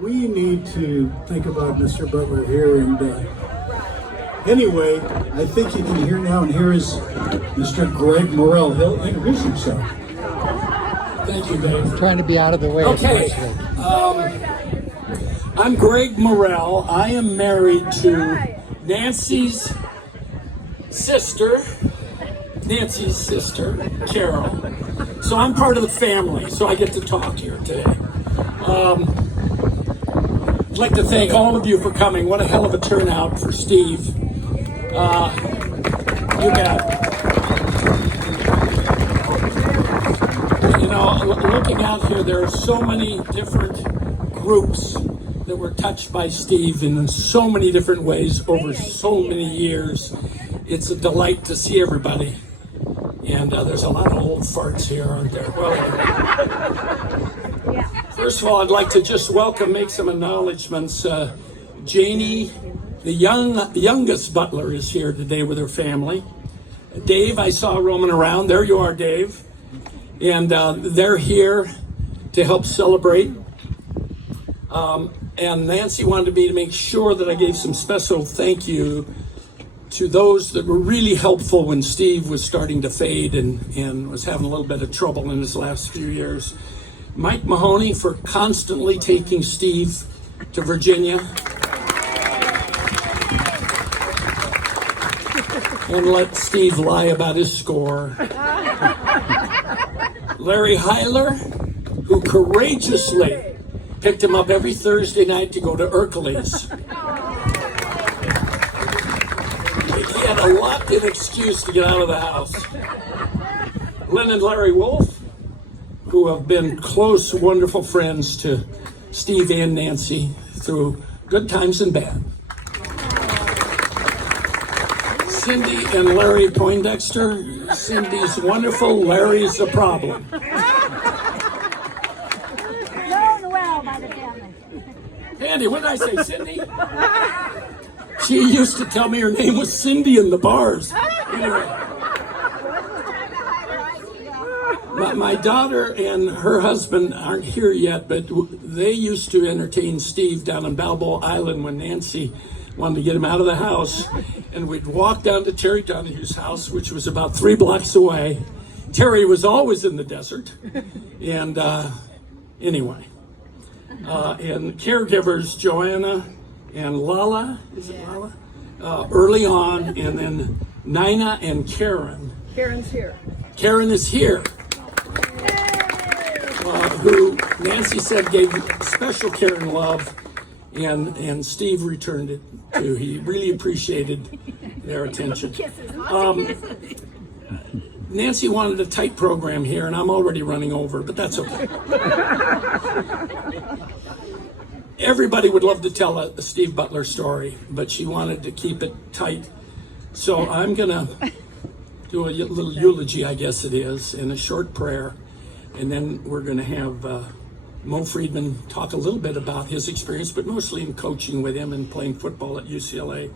we need to think about Mr. Butler here. And anyway, I think you can hear now, and here is Mr. Greg Morrell. He'll introduce himself. Thank you, Dave. Trying to be out of the way. Okay, I'm Greg Morrell. I am married to Nancy's sister, Carol. So I'm part of the family, so I get to talk here today. I'd like to thank all of you for coming. What a hell of a turnout for Steve. You bet. You know, looking out here, there are so many different groups that were touched by Steve in so many different ways over so many years. It's a delight to see everybody. And there's a lot of old farts here, aren't there? Well, first of all, I'd like to just make some acknowledgments. Janie, the youngest Butler, is here today with her family. Dave, I saw roaming around. There you are, Dave. And they're here to help celebrate. And Nancy wanted me to make sure that I gave some special thank you to those that were really helpful when Steve was starting to fade and was having a little bit of trouble in his last few years. Mike Mahoney for constantly taking Steve to Virginia. And let Steve lie about his score. Larry Heiler, who courageously picked him up every Thursday night to go to Ercles. He had a locked-in excuse to get out of the house. Lynn and Larry Wolf, who have been close, wonderful friends to Steve and Nancy through good times and bad. Cindy and Larry Poindexter. Cindy's wonderful, Larry's a problem. Andy, what did I say, Cindy? She used to tell me her name was Cindy in the bars. Anyway. My daughter and her husband aren't here yet, but they used to entertain Steve down on Balboa Island when Nancy wanted to get him out of the house. And we'd walk down to Terry Donahue's house, which was about 3 blocks away. Terry was always in the desert. And anyway. And caregivers, Joanna and Lala, is it Lala? Early on, and then Nina and Karen. Karen's here. Karen is here. Who Nancy said gave special care and love, and Steve returned it too. He really appreciated their attention. Nancy wanted a tight program here, and I'm already running over, but that's okay. Everybody would love to tell a Steve Butler story, but she wanted to keep it tight. So I'm going to do a little eulogy, I guess it is, and a short prayer. And then we're going to have Mo Friedman talk a little bit about his experience, but mostly in coaching with him and playing football at UCLA.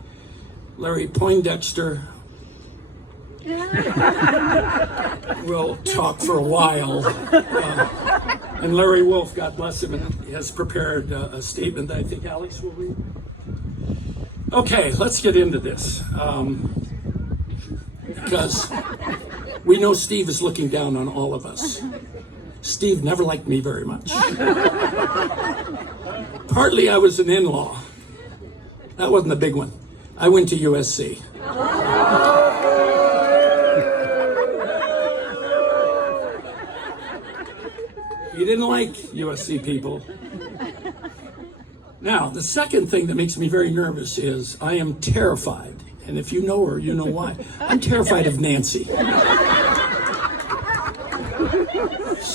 Larry Poindexter will talk for a while. And Larry Wolf, God bless him, has prepared a statement that I think Alex will read. Okay, let's get into this. Because we know Steve is looking down on all of us. Steve never liked me very much. Partly I was an in-law. That wasn't the big one. I went to USC. He didn't like USC people. Now, the second thing that makes me very nervous is I am terrified, and if you know her, you know why. I'm terrified of Nancy.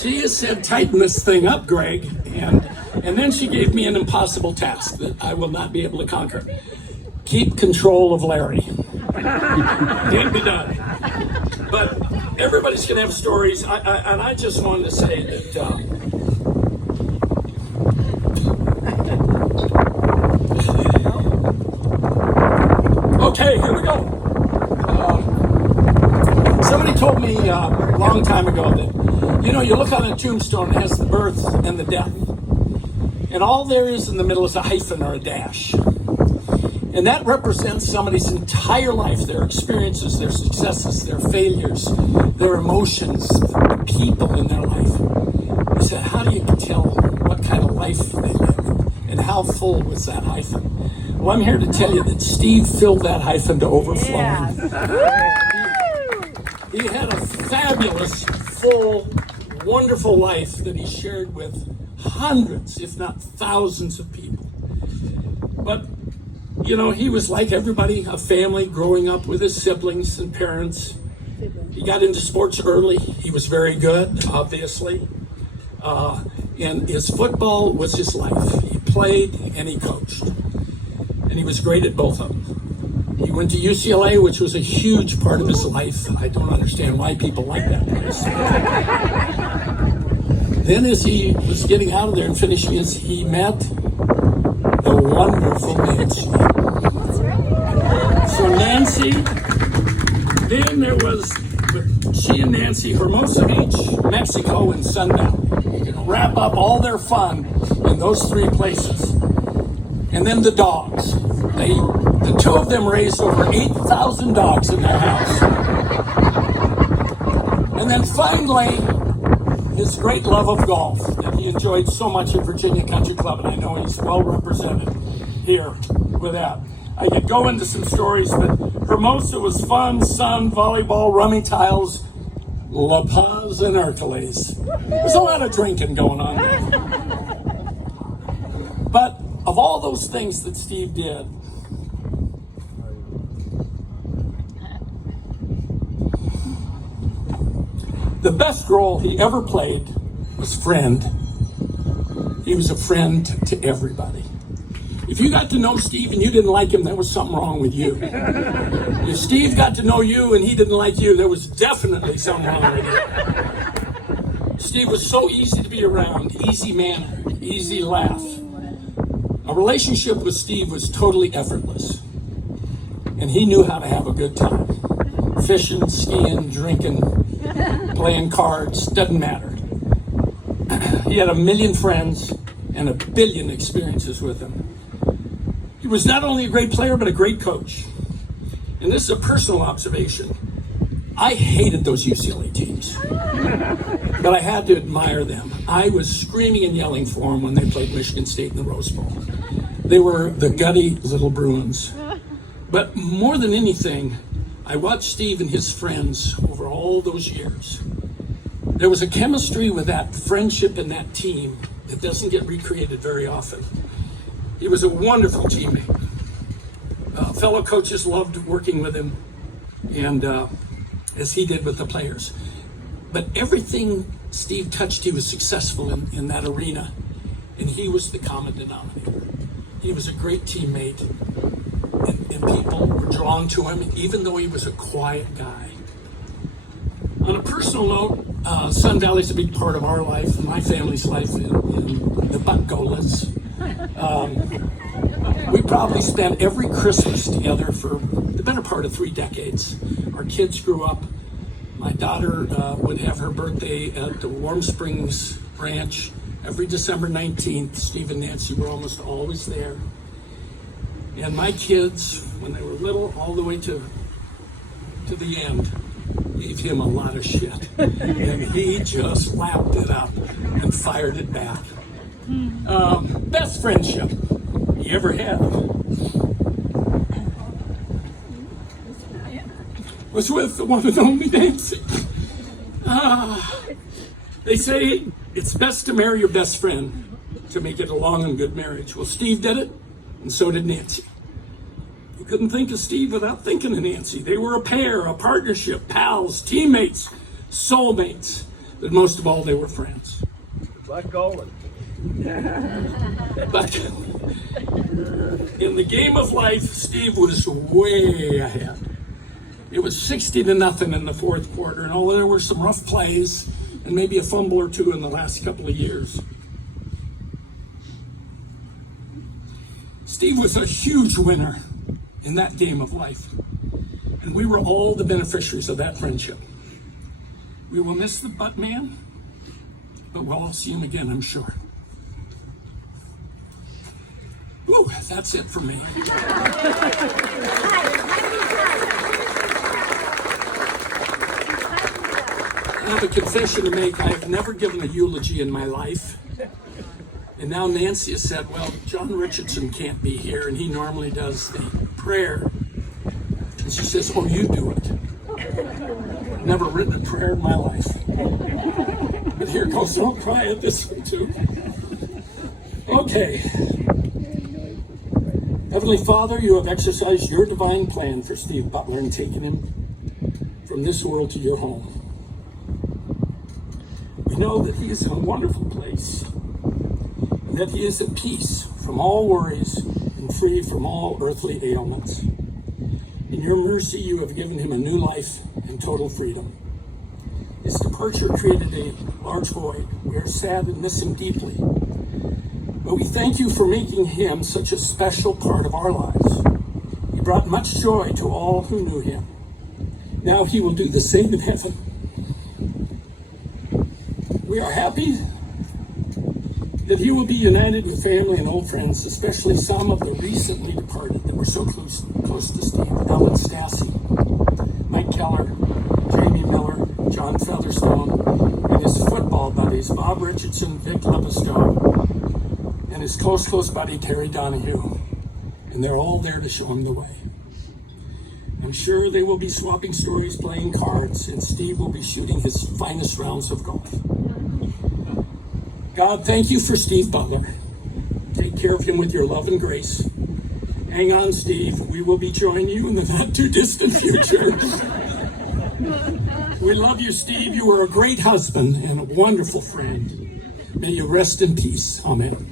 She has said, tighten this thing up, Greg, and then she gave me an impossible task that I will not be able to conquer. Keep control of Larry. Can't be done. But everybody's going to have stories, and I just wanted to say that okay, here we go. Somebody told me a long time ago that, you know, you look on a tombstone, it has the birth and the death. And all there is in the middle is a hyphen or a dash. And that represents somebody's entire life, their experiences, their successes, their failures, their emotions, the people in their life. He said, how do you tell what kind of life they live? And how full was that hyphen? Well, I'm here to tell you that Steve filled that hyphen to overflowing. He had a fabulous, full, wonderful life that he shared with hundreds, if not thousands of people. But you know, he was like everybody, a family, growing up with his siblings and parents. He got into sports early. He was very good, obviously. And his football was his life. He played and he coached. And he was great at both of them. He went to UCLA, which was a huge part of his life. I don't understand why people like that place. Then as he was getting out of there and finishing his, he met the wonderful Nancy. So Nancy, then there was, she and Nancy, Hermosa Beach, Mexico, and Sun Valley. You can wrap up all their fun in those three places. And then the dogs. The two of them raised over 8,000 dogs in their house. And then finally, his great love of golf that he enjoyed so much at Virginia Country Club, and I know he's well represented here with that. I could go into some stories, but Hermosa was fun, sun, volleyball, rummy tiles, La Paz, and Hercules. There's a lot of drinking going on there. But of all those things that Steve did, the best role he ever played was friend. He was a friend to everybody. If you got to know Steve and you didn't like him, there was something wrong with you. If Steve got to know you and he didn't like you, there was definitely something wrong with you. Steve was so easy to be around, easy manner, easy laugh. A relationship with Steve was totally effortless. And he knew how to have a good time. Fishing, skiing, drinking, playing cards, doesn't matter. He had 1 million friends and 1 billion experiences with him. He was not only a great player, but a great coach. And this is a personal observation. I hated those UCLA teams, but I had to admire them. I was screaming and yelling for them when they played Michigan State in the Rose Bowl. They were the gutty little Bruins. But more than anything, I watched Steve and his friends over all those years. There was a chemistry with that friendship and that team that doesn't get recreated very often. He was a wonderful teammate. Fellow coaches loved working with him, and as he did with the players. But everything Steve touched, he was successful in that arena, and he was the common denominator. He was a great teammate, and people were drawn to him, even though he was a quiet guy. On a personal note, Sun Valley is a big part of our life, my family's life in the Butgolas. We probably spent every Christmas together for the better part of 3 decades. Our kids grew up. My daughter would have her birthday at the Warm Springs Ranch every December 19th. Steve and Nancy were almost always there. And my kids, when they were little, all the way to the end, gave him a lot of shit. And he just lapped it up and fired it back. Best friendship he ever had was with the one and only Nancy. They say it's best to marry your best friend to make it a long and good marriage. Well, Steve did it, and so did Nancy. You couldn't think of Steve without thinking of Nancy. They were a pair, a partnership, pals, teammates, soulmates, but most of all, they were friends. Like Golan. But in the game of life, Steve was way ahead. It was 60-0 in the fourth quarter, and although there were some rough plays and maybe a fumble or two in the last couple of years, Steve was a huge winner in that game of life, and we were all the beneficiaries of that friendship. We will miss the Butt Man, but we'll all see him again, I'm sure. That's it for me. I have a confession to make. I've never given a eulogy in my life. And now Nancy has said, well, John Richardson can't be here, and he normally does the prayer. And she says, oh, you do it. I've never written a prayer in my life. But here goes, don't cry at this one, too. Okay. Heavenly Father, you have exercised your divine plan for Steve Butler and taken him from this world to your home. We know that he is in a wonderful place, and that he is at peace from all worries and free from all earthly ailments. In your mercy, you have given him a new life and total freedom. His departure created a large void. We are sad and miss him deeply. But we thank you for making him such a special part of our lives. He brought much joy to all who knew him. Now he will do the same in heaven. We are happy that he will be united with family and old friends, especially some of the recently departed that were so close to Steve. Ellen Stassi, Mike Keller, Jamie Miller, John Featherstone, and his football buddies, Bob Richardson, Vic Livingstone, and his close buddy, Terry Donahue. And they're all there to show him the way. I'm sure they will be swapping stories, playing cards, and Steve will be shooting his finest rounds of golf. God, thank you for Steve Butler. Take care of him with your love and grace. Hang on, Steve. We will be joining you in the not-too-distant future. We love you, Steve. You are a great husband and a wonderful friend. May you rest in peace. Amen.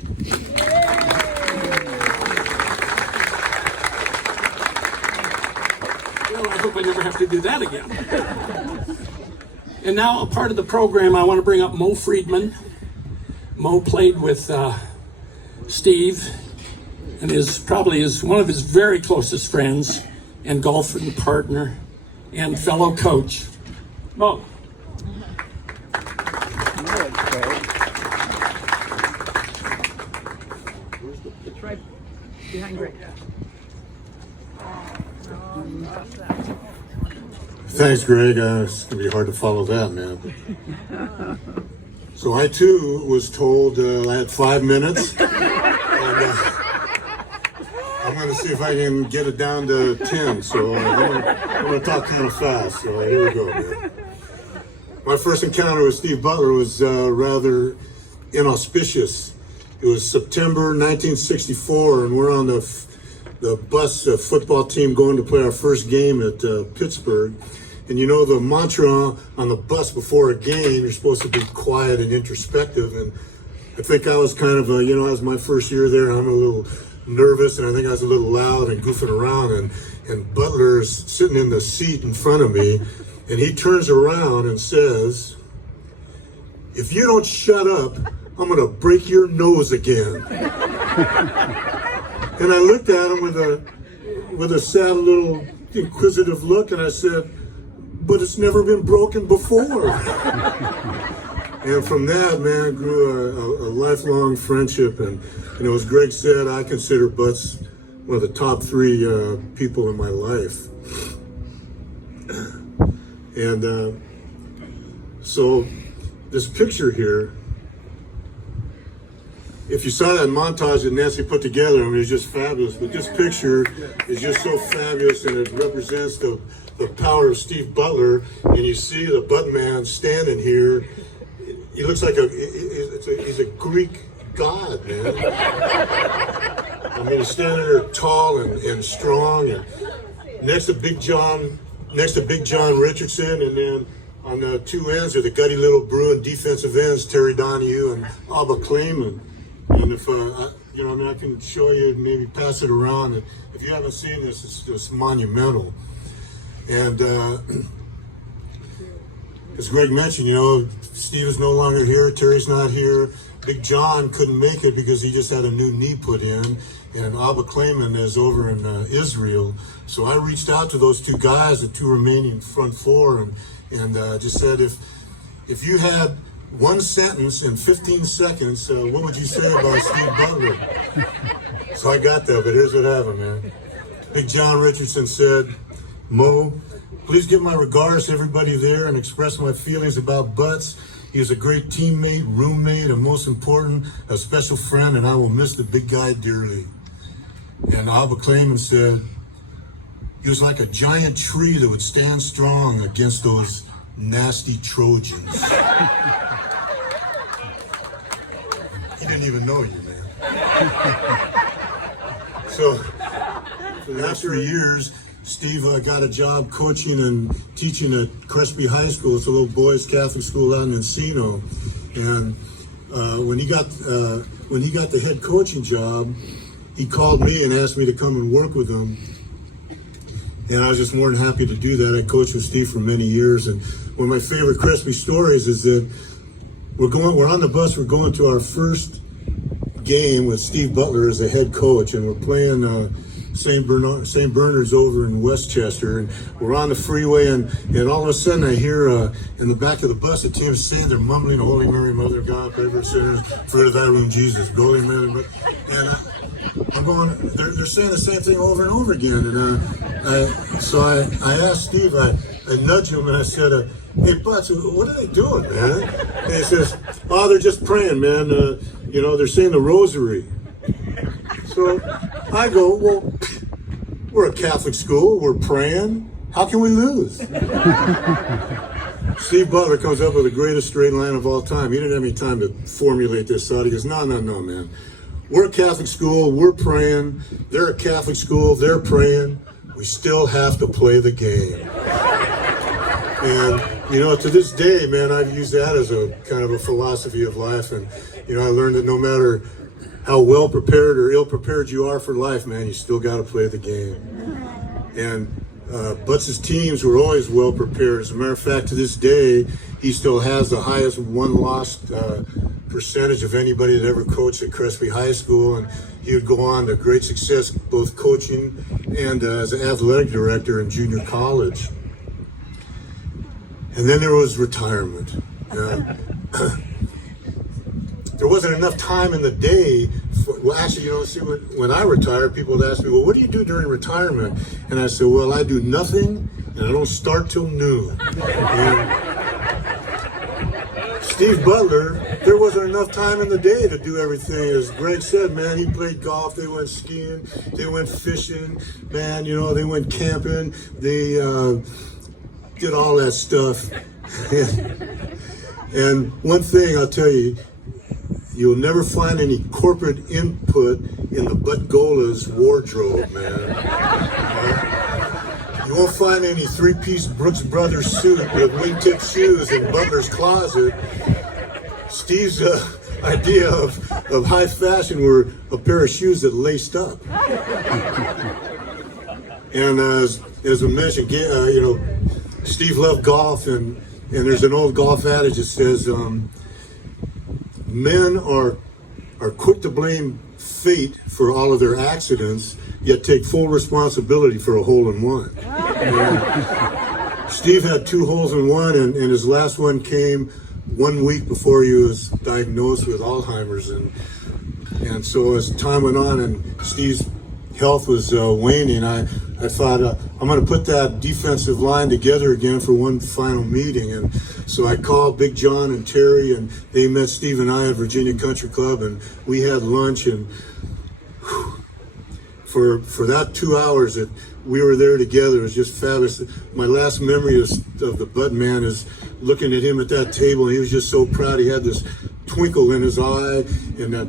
Well, I hope I never have to do that again. And now, a part of the program, I want to bring up Mo Friedman. Mo played with Steve and is probably one of his very closest friends and golfing partner and fellow coach. Mo. It's right behind Greg. Thanks, Greg. It's going to be hard to follow that, man. So I, too, was told I had 5 minutes. And, I'm going to see if I can get it down to 10. So I'm going to talk kind of fast. So here we go, man. My first encounter with Steve Butler was rather inauspicious. It was September 1964, and we're on the bus football team going to play our first game at Pittsburgh. And you know the mantra on the bus before a game, you're supposed to be quiet and introspective. And I think I was kind of, it was my first year there. I'm a little nervous, and I think I was a little loud and goofing around. And Butler's sitting in the seat in front of me, and he turns around and says, "If you don't shut up, I'm going to break your nose again." And I looked at him with a sad little inquisitive look, and I said, "But it's never been broken before." And from that, man, grew a lifelong friendship. And as Greg said, I consider Butts one of the top 3 people in my life. And so this picture here, if you saw that montage that Nancy put together, I mean, it's just fabulous. But this picture is just so fabulous, and it represents the power of Steve Butler. And you see the Butt Man standing here. He looks like he's a Greek god, man. I mean, he's standing there tall and strong, and next to Big John Richardson, and then on the 2 ends are the gutty little Bruin defensive ends, Terry Donahue and Abba Kleiman. And if I can show you, maybe pass it around. And if you haven't seen this, it's just monumental. And as Greg mentioned, Steve is no longer here. Terry's not here. Big John couldn't make it because he just had a new knee put in. And Abba Kleiman is over in Israel. So I reached out to those 2 guys, the 2 remaining front 4, and just said, if you had 1 sentence in 15 seconds, what would you say about Steve Butler? So I got that, but here's what happened, man. Big John Richardson said, Mo, please give my regards to everybody there and express my feelings about Butts. He is a great teammate, roommate, and most important, a special friend, and I will miss the big guy dearly. And Abba Clayman said, he was like a giant tree that would stand strong against those nasty Trojans. He didn't even know you, man. So after years, Steve got a job coaching and teaching at Crespi High School. It's a little boys' Catholic school out in Encino. And when he got the head coaching job, he called me and asked me to come and work with him. And I was just more than happy to do that. I coached with Steve for many years. And one of my favorite Crespi stories is that we're on the bus, we're going to our first game with Steve Butler as the head coach, and we're playing St. Bernard's over in Westchester, and we're on the freeway, and all of a sudden I hear in the back of the bus the team saying, they're mumbling, Holy Mary, Mother of God, pray for sinners, fruit of thy womb, Jesus, Holy Mary, and I'm going, they're saying the same thing over and over again, and so I asked Steve, I nudged him and I said, hey, Butts, what are they doing, man? And he says, oh, they're just praying, man. They're saying the rosary. So I go, well, we're a Catholic school. We're praying. How can we lose? Steve Butler comes up with the greatest straight line of all time. He didn't have any time to formulate this thought. He goes, no, man. We're a Catholic school. We're praying. They're a Catholic school. They're praying. We still have to play the game. And, to this day, man, I've used that as a kind of a philosophy of life. And, I learned that no matter how well prepared or ill prepared you are for life, man, you still got to play the game. And Butts' teams were always well prepared. As a matter of fact, to this day, he still has the highest one-loss percentage of anybody that ever coached at Crespi High School. And he would go on to great success, both coaching and as an athletic director in junior college. And then there was retirement. There wasn't enough time in the day. When I retired, people would ask me, well, what do you do during retirement? And I said, well, I do nothing, and I don't start till noon. And Steve Butler, there wasn't enough time in the day to do everything. As Greg said, man, he played golf, they went skiing, they went fishing, man, they went camping, they did all that stuff. And one thing I'll tell you, you'll never find any corporate input in the Butt-Gola's wardrobe, man. You won't find any three-piece Brooks Brothers suit with wingtip shoes in Butler's closet. Steve's idea of high fashion were a pair of shoes that laced up. And as I mentioned, Steve loved golf, and there's an old golf adage that says, men are quick to blame fate for all of their accidents, yet take full responsibility for a hole-in-one. Steve had 2 holes-in-one, and his last one came 1 week before he was diagnosed with Alzheimer's. And so as time went on and Steve's health was waning, I thought, I'm going to put that defensive line together again for one final meeting. And so I called Big John and Terry, and they met Steve and I at Virginia Country Club, and we had lunch. And for that 2 hours that we were there together, it was just fabulous. My last memory of the Butt Man is looking at him at that table, and he was just so proud. He had this twinkle in his eye and that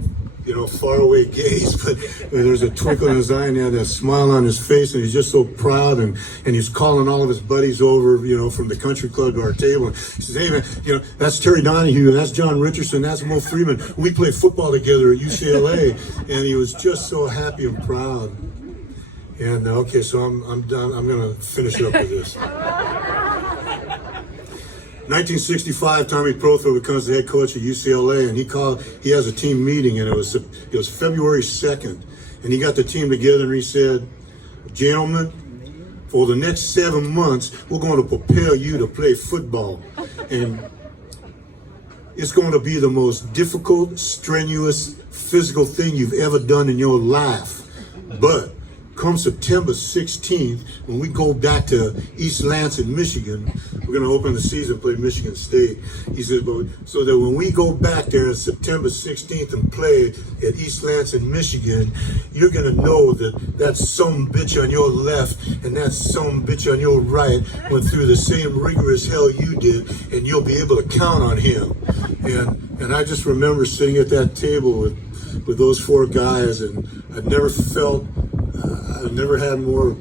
faraway gaze, but there's a twinkle in his eye, and he had that smile on his face, and he's just so proud, and he's calling all of his buddies over, from the country club to our table. And he says, hey man, that's Terry Donahue, and that's John Richardson, that's Mo Freeman. We played football together at UCLA, and he was just so happy and proud. And okay, so I'm done. I'm gonna finish up with this. 1965, Tommy Prothro becomes the head coach at UCLA, and he has a team meeting, and it was February 2nd, and he got the team together, and he said, gentlemen, for the next 7 months, we're going to prepare you to play football, and it's going to be the most difficult, strenuous, physical thing you've ever done in your life. But come September 16th, when we go back to East Lansing, Michigan, we're going to open the season, play Michigan State. He says, but so that when we go back there on September 16th and play at East Lansing, Michigan, you're going to know that some bitch on your left and that some bitch on your right went through the same rigorous hell you did, and you'll be able to count on him. And I just remember sitting at that table with those four guys, and I've never had more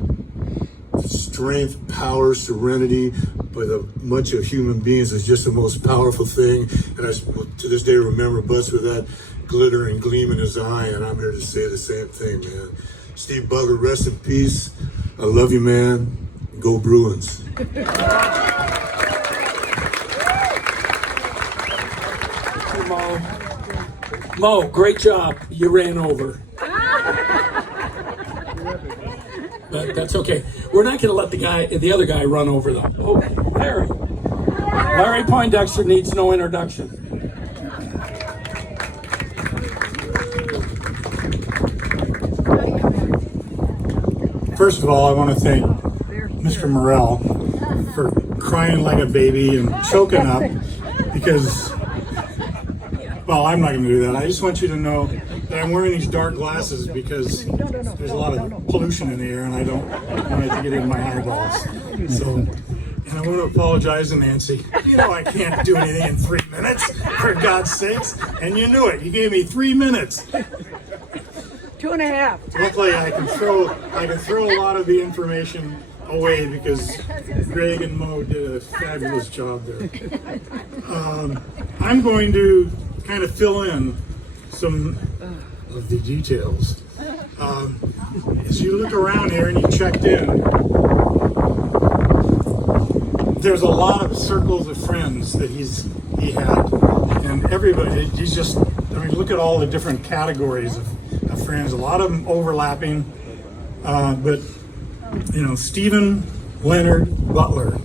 strength, power, serenity, but a bunch of human beings is just the most powerful thing. And I, to this day, remember Butts with that glitter and gleam in his eye, and I'm here to say the same thing, man. Steve Butler, rest in peace. I love you, man. Go Bruins. Mo, great job. You ran over. But that's okay. We're not going to let the other guy run over though. Oh, Larry Poindexter needs no introduction. First of all, I want to thank Mr. Morrell for crying like a baby and choking up because, well, I'm not going to do that. I just want you to know that I'm wearing these dark glasses because there's a lot of pollution in the air and I don't want it to get in my eyeballs. So, and I want to apologize to Nancy. You know I can't do anything in 3 minutes, for God's sakes. And you knew it. You gave me 3 minutes. 2.5. Luckily, I can throw a lot of the information away because Greg and Mo did a fabulous job there. I'm going to kind of fill in some of the details. As you look around here and you checked in, there's a lot of circles of friends that he had, and everybody. He's just. I mean, look at all the different categories of friends. A lot of them overlapping, but you know, Stephen Leonard Butler.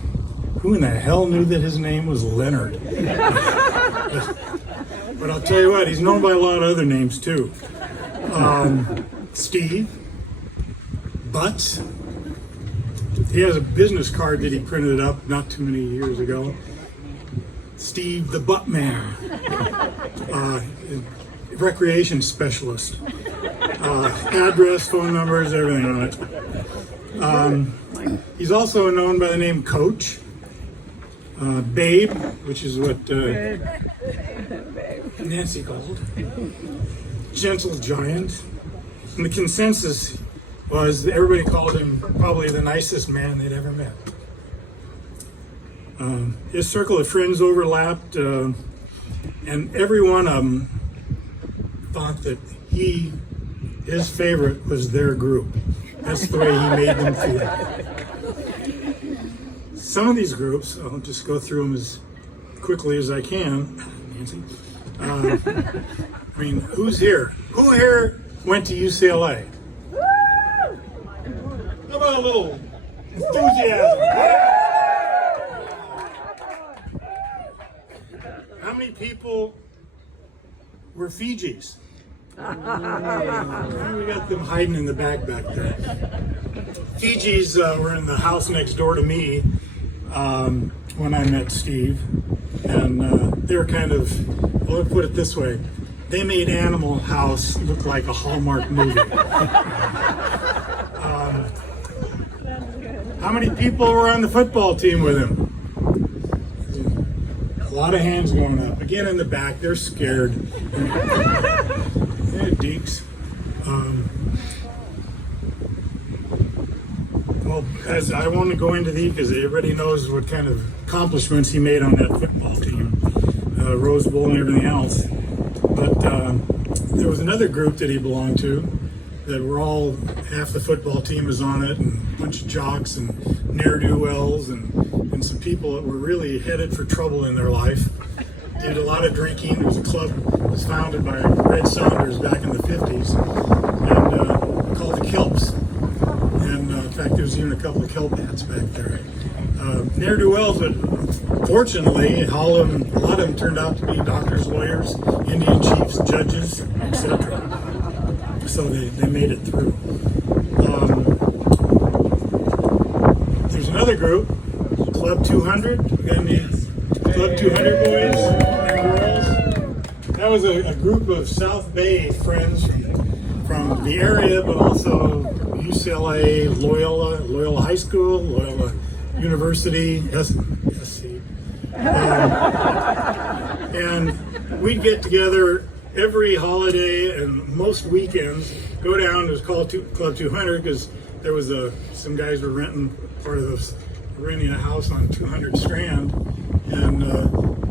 Who in the hell knew that his name was Leonard? But I'll tell you what, he's known by a lot of other names too. Steve Butts. He has a business card that he printed up not too many years ago. Steve the Buttman, recreation specialist. Address, phone numbers, everything on it. He's also known by the name Coach. Babe, which is what Nancy called. Gentle Giant. And the consensus was that everybody called him probably the nicest man they'd ever met. His circle of friends overlapped, and every one of them thought that his favorite was their group. That's the way he made them feel. Some of these groups, I'll just go through them as quickly as I can, Nancy. I mean, who's here? Who here went to UCLA? How about a little enthusiasm? How many people were Fijis? We got them hiding in the back there. Fijis were in the house next door to me when I met Steve, and they were kind of, well, let's put it this way, they made Animal House look like a Hallmark movie. How many people were on the football team with him? A lot of hands going up. Again, in the back, they're scared. They're deeks. Well, as I want to go into these because everybody knows what kind of accomplishments he made on that football team, Rose Bowl and everything else. But there was another group that he belonged to that were all, half the football team was on it, and a bunch of jocks and ne'er-do-wells and some people that were really headed for trouble in their life. Did a lot of drinking. There was a club that was founded by Red Saunders back in the 50s and called the Kelps. And in fact, there was even a couple of kelp hats back there. Ne'er-do-wells, but fortunately, a lot of them turned out to be doctors, lawyers, Indian chiefs, judges, etc. So they made it through. another group, Club 200. We got any Club 200 boys and girls? That was a group of South Bay friends from the area, but also UCLA, Loyola High School, Loyola University, SC. And we'd get together every holiday and most weekends, go down. It was called Club 200 because there was some guys were renting a house on 200 Strand, and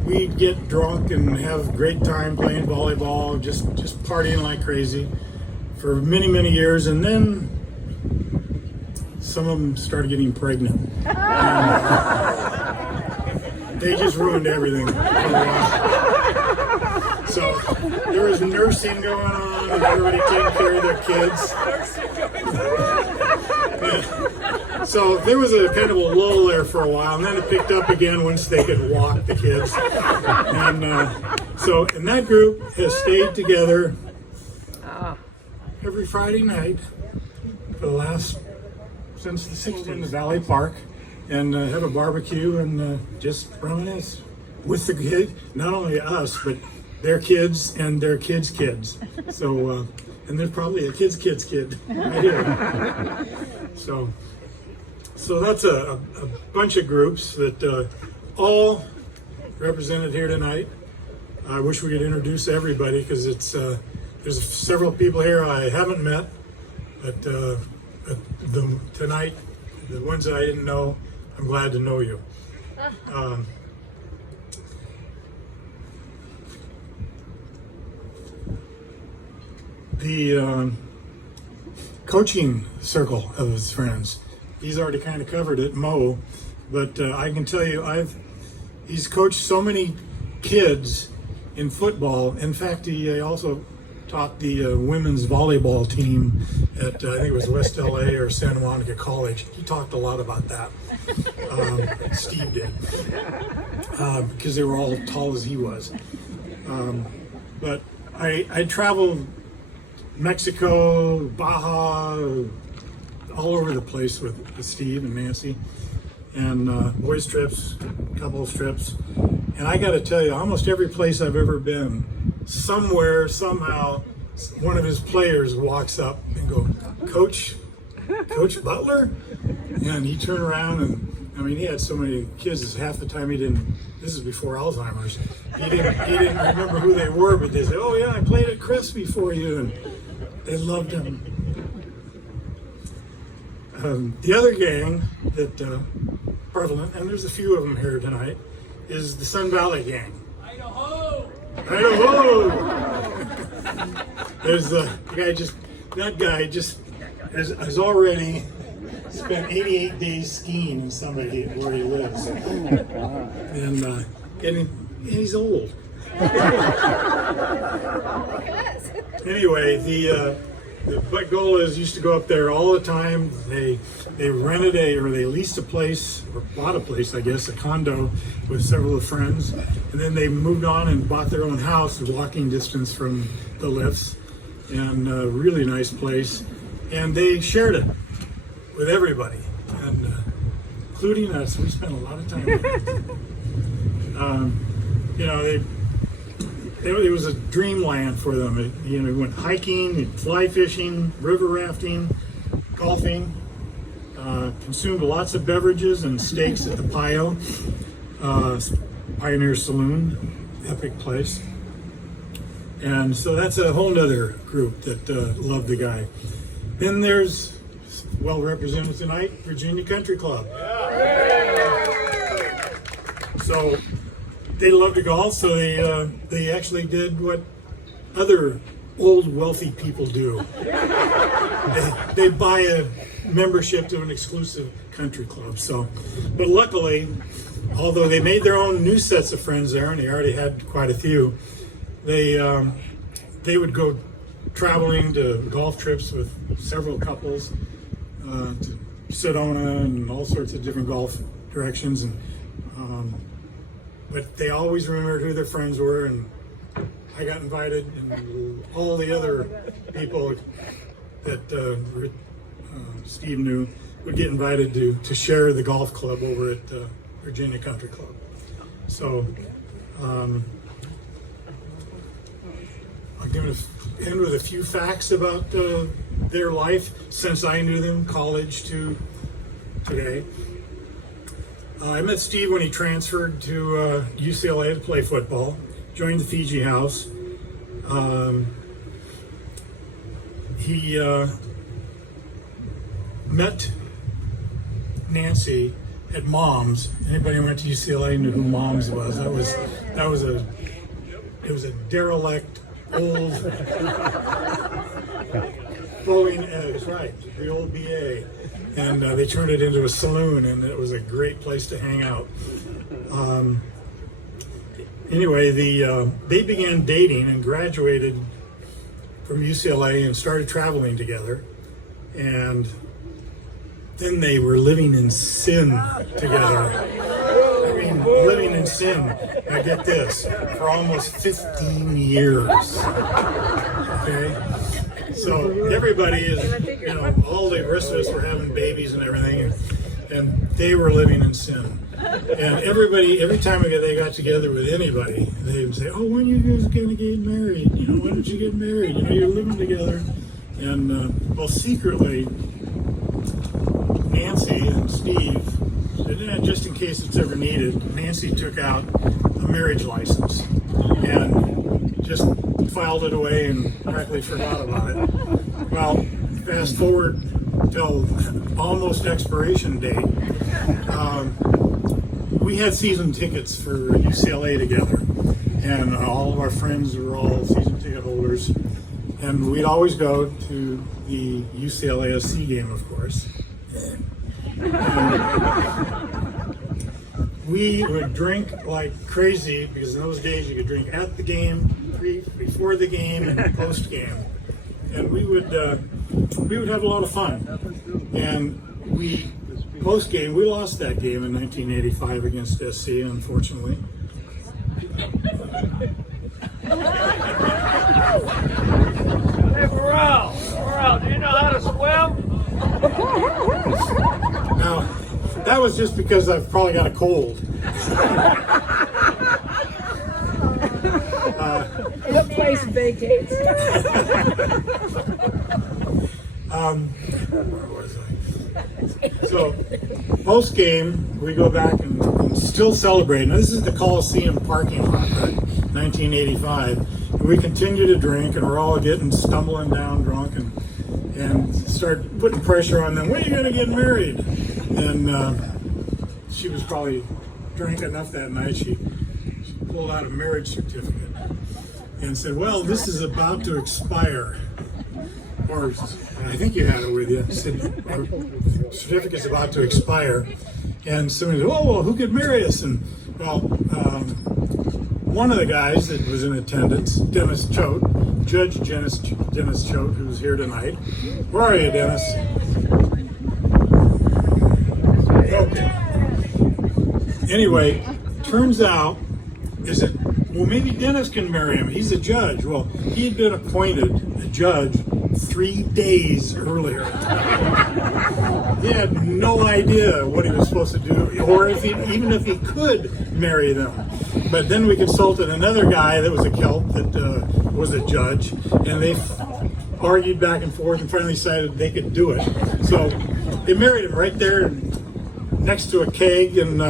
we'd get drunk and have a great time playing volleyball, just partying like crazy for many, many years. And then some of them started getting pregnant. They just ruined everything. So there was nursing going on, and everybody taking care of their kids. So there was a kind of a lull there for a while, and then it picked up again once they could walk the kids. And that group has stayed together every Friday night for since the 60s in the Valley Park, and have a barbecue and just reminisce with the kids, not only us, but their kids and their kids' kids. So, and there's probably a kid's kid right here. So that's a bunch of groups that all represented here tonight. I wish we could introduce everybody because there's several people here I haven't met, but tonight, the ones that I didn't know, I'm glad to know you. The coaching circle of his friends, he's already kind of covered it, Mo, but I can tell you he's coached so many kids in football. In fact, he also taught the women's volleyball team at I think it was West LA or Santa Monica College. He talked a lot about that. Steve did, because they were all tall as he was. But I traveled Mexico, Baja, all over the place with Steve and Nancy, and boys trips, couples trips. And I got to tell you, almost every place I've ever been, somewhere, somehow, one of his players walks up and go, Coach Butler? And he turned around and, I mean, he had so many kids, half the time this is before Alzheimer's, he didn't remember who they were, but they said, oh yeah, I played at Chris before you, and they loved him. The other gang that prevalent, and there's a few of them here tonight, is the Sun Valley Gang. Idaho! There's that guy has already spent 88 days skiing in somebody where he lives, and he's old. Anyway, the Butgolas used to go up there all the time. They rented they leased a place, or bought a place, I guess, a condo with several friends, and then they moved on and bought their own house, walking distance from the lifts, and a really nice place. And they shared it with everybody, and including us. We spent a lot of time with them. It was a dreamland for them. We went hiking, fly fishing, river rafting, golfing, consumed lots of beverages and steaks at the Pio, Pioneer Saloon, epic place. And so that's a whole nother group that loved the guy. Then there's, well represented tonight, Virginia Country Club. So they love to golf, so they actually did what other old wealthy people do. They buy a membership to an exclusive country club. So, but luckily, although they made their own new sets of friends there, and they already had quite a few, they would go traveling to golf trips with several couples to Sedona and all sorts of different golf directions, and but they always remembered who their friends were, and I got invited, and all the other people that Steve knew would get invited to share the golf club over at Virginia Country Club. So I'll end with a few facts about their life since I knew them, college to today. I met Steve when he transferred to UCLA to play football, joined the Fiji House. He met Nancy at Mom's. Anybody who went to UCLA knew who Mom's was. It was a derelict old bowling. That's right, the old BA, and they turned it into a saloon, and it was a great place to hang out. Anyway, they began dating and graduated from UCLA and started traveling together, and then they were living in sin together. I mean, living in sin. Now get this, for almost 15 years. Okay? So everybody is, all the rest of us were having babies and everything, and they were living in sin. And every time they got together with anybody, they would say, "Oh, when are you guys going to get married? Why don't you get married? You're living together." And well, secretly, Nancy and Steve, just in case it's ever needed, Nancy took out a marriage license and just filed it away and practically forgot about it. Well, fast forward till almost expiration date. We had season tickets for UCLA together, and all of our friends were all season ticket holders, and we'd always go to the UCLA SC game, of course. We would drink like crazy, because in those days you could drink at the game, before the game, and post game, and we would have a lot of fun. And post game, we lost that game in 1985 against SC, unfortunately. Hey, Burrell, do you know how to swim? Now, that was just because I've probably got a cold. The place vacates. Where was I? So, post game, we go back and still celebrate. Now, this is the Coliseum parking lot, right? 1985. And we continue to drink, and we're all stumbling down drunk, and start putting pressure on them. When are you going to get married? And she was probably drank enough that night. She pulled out a marriage certificate and said, "Well, this is about to expire." Or I think you had it with you. Said, "Our certificate's about to expire." And somebody said, "Oh, well, who could marry us?" And well, one of the guys that was in attendance, Dennis Choate, Judge Dennis Choate, who's here tonight. Where are you, Dennis? Okay. Anyway, turns out maybe Dennis can marry him. He's a judge. Well, he had been appointed a judge 3 days earlier. He had no idea what he was supposed to do, or even if he could marry them. But then we consulted another guy that was a Celt that was a judge, and they argued back and forth and finally decided they could do it. So they married him right there next to a keg and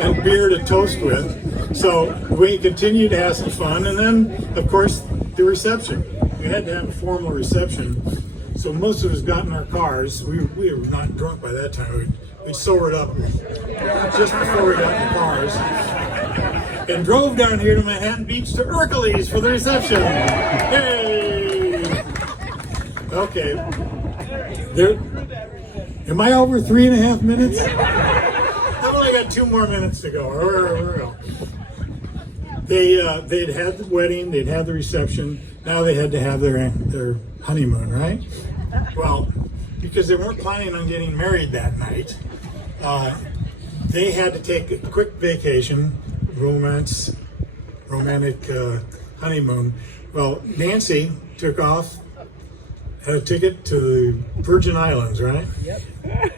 and beer to toast with. So we continued to have some fun, and then, of course, the reception. We had to have a formal reception. So most of us got in our cars. We were not drunk by that time. We sobered up just before we got in the cars and drove down here to Manhattan Beach to Hercules for the reception. Hey! Okay. Am I over 3.5 minutes? I've only got 2 more minutes to go. They'd had the wedding, they'd had the reception. Now they had to have their honeymoon, right? Well, because they weren't planning on getting married that night, they had to take a quick vacation, romantic honeymoon. Well, Nancy took off had a ticket to the Virgin Islands, right? Yep.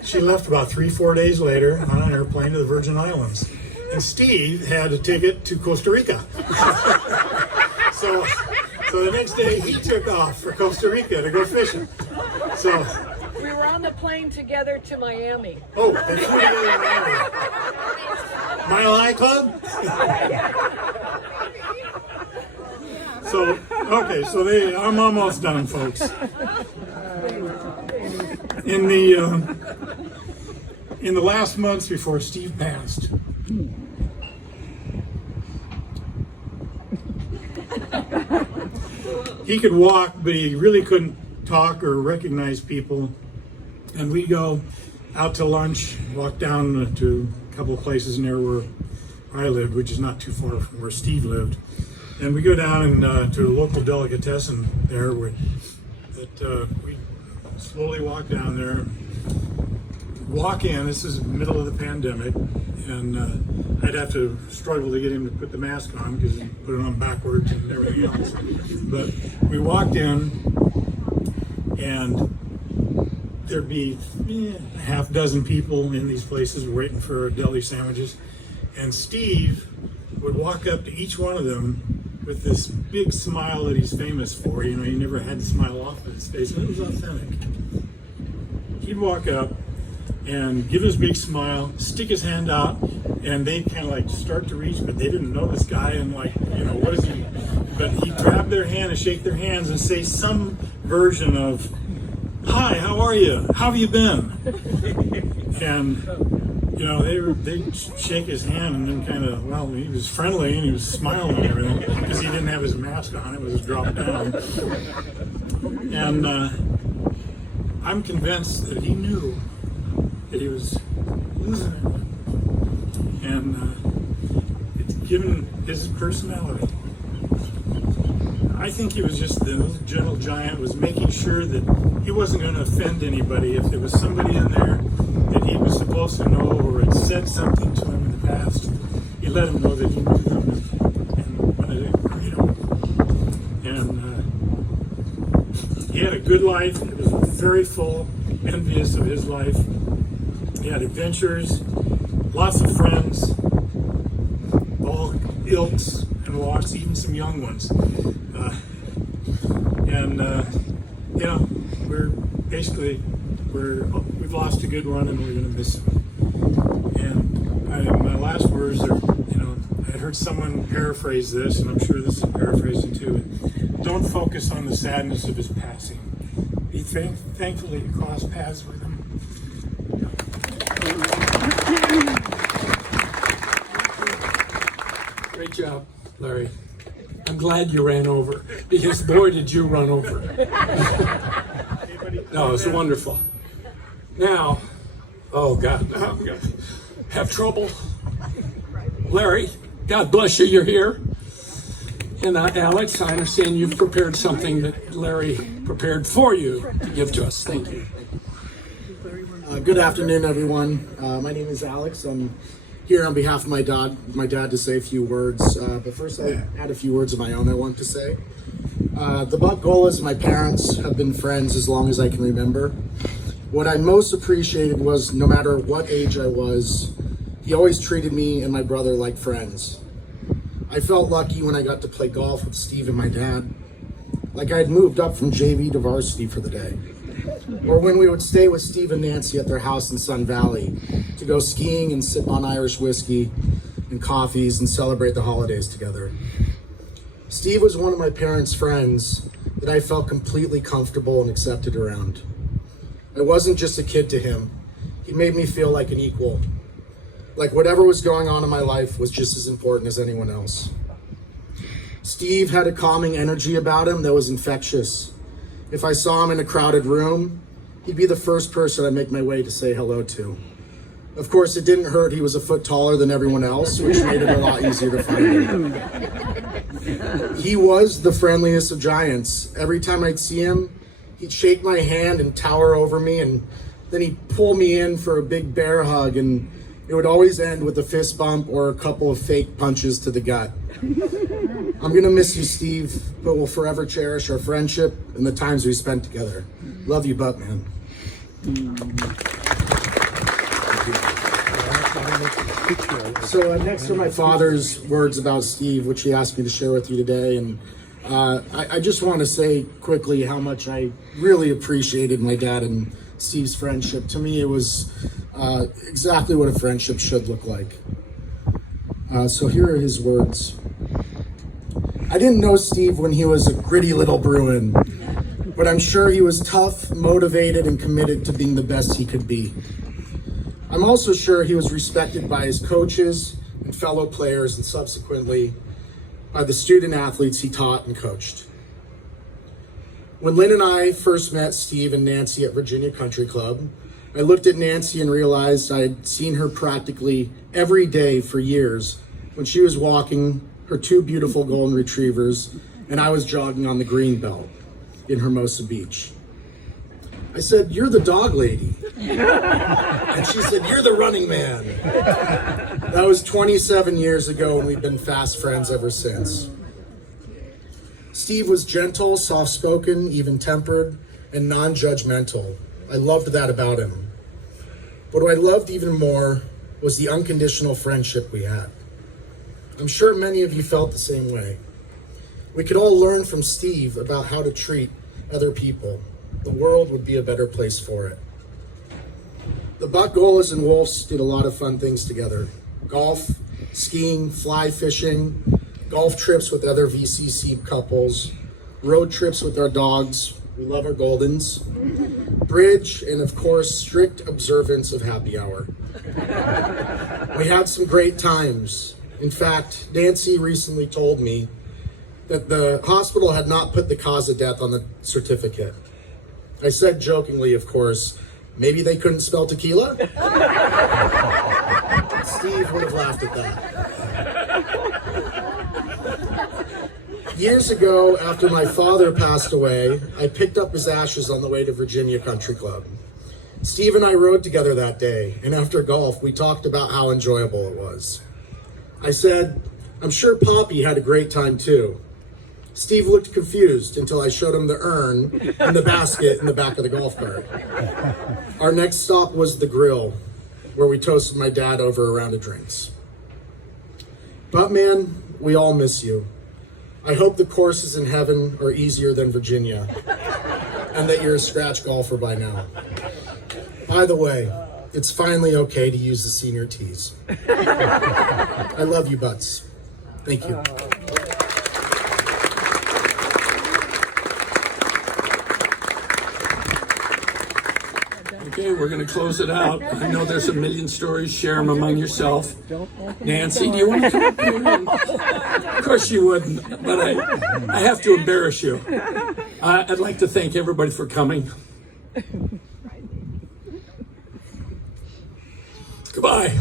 She left about 3-4 days later on an airplane to the Virgin Islands. And Steve had a ticket to Costa Rica. So the next day he took off for Costa Rica to go fishing. So, We were on the plane together to Miami. oh, they flew together in Miami. Mile High Club? So, okay, so I'm almost done, folks. In the last months before Steve passed, he could walk, but he really couldn't talk or recognize people. And we go out to lunch, walk down to a couple of places near where I lived, which is not too far from where Steve lived. And we go down to a local delicatessen there we slowly walk down there, walk in. This is the middle of the pandemic, and I'd have to struggle to get him to put the mask on because he put it on backwards and everything else. But we walked in, and there'd be a half dozen people in these places waiting for deli sandwiches, and Steve would walk up to each one of them with this big smile that he's famous for. You know, he never had to smile off of his face, and it was authentic. He'd walk up and give his big smile, stick his hand out, and they'd kind of like start to reach, but they didn't know this guy, and like, you know, what is he? But he'd grab their hand and shake their hands and say some version of, "Hi, how are you? How have you been?" And you know, they'd shake his hand, and then kind of, well, he was friendly and he was smiling and everything because he didn't have his mask on; it was dropped down. And I'm convinced that he knew that he was losing it, and it's given his personality. I think he was just the gentle giant, was making sure that he wasn't going to offend anybody. If there was somebody in there that he was supposed to know or had said something to him in the past, he let him know that he knew them and wanted to greet him. And he had a good life. It was very full, envious of his life. He had adventures, lots of friends, all ilks and walks, even some young ones. You know, we've lost a good one, and we're going to miss him. And my last words are, you know, I heard someone paraphrase this, and I'm sure this is paraphrasing too. Don't focus on the sadness of his passing. Be thankful that you crossed paths with him. Great job, Larry. I'm glad you ran over, because boy, did you run over. No, it's wonderful. Now, oh God, now I'm gonna have trouble. Larry, God bless you, you're here. And Alex, I understand you've prepared something that Larry prepared for you to give to us. Thank you. Good afternoon, everyone. My name is Alex. I'm here on behalf of my dad to say a few words. But first, I had a few words of my own I want to say. The Buck Golas and my parents have been friends as long as I can remember. What I most appreciated was no matter what age I was, he always treated me and my brother like friends. I felt lucky when I got to play golf with Steve and my dad, like I had moved up from JV to varsity for the day. Or when we would stay with Steve and Nancy at their house in Sun Valley to go skiing and sip on Irish whiskey and coffees and celebrate the holidays together. Steve was one of my parents' friends that I felt completely comfortable and accepted around. I wasn't just a kid to him. He made me feel like an equal. Like whatever was going on in my life was just as important as anyone else. Steve had a calming energy about him that was infectious. If I saw him in a crowded room, he'd be the first person I'd make my way to say hello to. Of course, it didn't hurt he was a foot taller than everyone else, which made it a lot easier to find him. He was the friendliest of giants. Every time I'd see him, he'd shake my hand and tower over me, and then he'd pull me in for a big bear hug, and it would always end with a fist bump or a couple of fake punches to the gut. I'm gonna miss you, Steve, but we'll forever cherish our friendship and the times we spent together. Love you, Butt Man. So next are my father's words about Steve, which he asked me to share with you today. And I just want to say quickly how much I really appreciated my dad and Steve's friendship. To me, it was exactly what a friendship should look like. So here are his words. I didn't know Steve when he was a gritty little Bruin, but I'm sure he was tough, motivated, and committed to being the best he could be. I'm also sure he was respected by his coaches and fellow players, and subsequently by the student athletes he taught and coached. When Lynn and I first met Steve and Nancy at Virginia Country Club, I looked at Nancy and realized I had seen her practically every day for years when she was walking her two beautiful golden retrievers and I was jogging on the green belt in Hermosa Beach. I said, "You're the dog lady." And she said, "You're the running man." That was 27 years ago, and we've been fast friends ever since. Steve was gentle, soft-spoken, even-tempered, and non-judgmental. I loved that about him. But what I loved even more was the unconditional friendship we had. I'm sure many of you felt the same way. We could all learn from Steve about how to treat other people. The world would be a better place for it. The Buck-Golas and Wolves did a lot of fun things together. Golf, skiing, fly fishing, golf trips with other VCC couples, road trips with our dogs. We love our Goldens. Bridge, and of course, strict observance of happy hour. We had some great times. In fact, Nancy recently told me that the hospital had not put the cause of death on the certificate. I said jokingly, of course, maybe they couldn't spell tequila? Steve would have laughed at that. Years ago, after my father passed away, I picked up his ashes on the way to Virginia Country Club. Steve and I rode together that day, and after golf, we talked about how enjoyable it was. I said, "I'm sure Poppy had a great time too." Steve looked confused until I showed him the urn and the basket in the back of the golf cart. Our next stop was the grill, where we toasted my dad over a round of drinks. But man, we all miss you. I hope the courses in heaven are easier than Virginia, and that you're a scratch golfer by now. By the way, it's finally okay to use the senior tees. I love you, Butts. Thank you. Okay, we're going to close it out. I know there's a million stories. Share them among yourself. Nancy, do you want to come up here? Of course you wouldn't, but I have to embarrass you. I'd like to thank everybody for coming. Goodbye.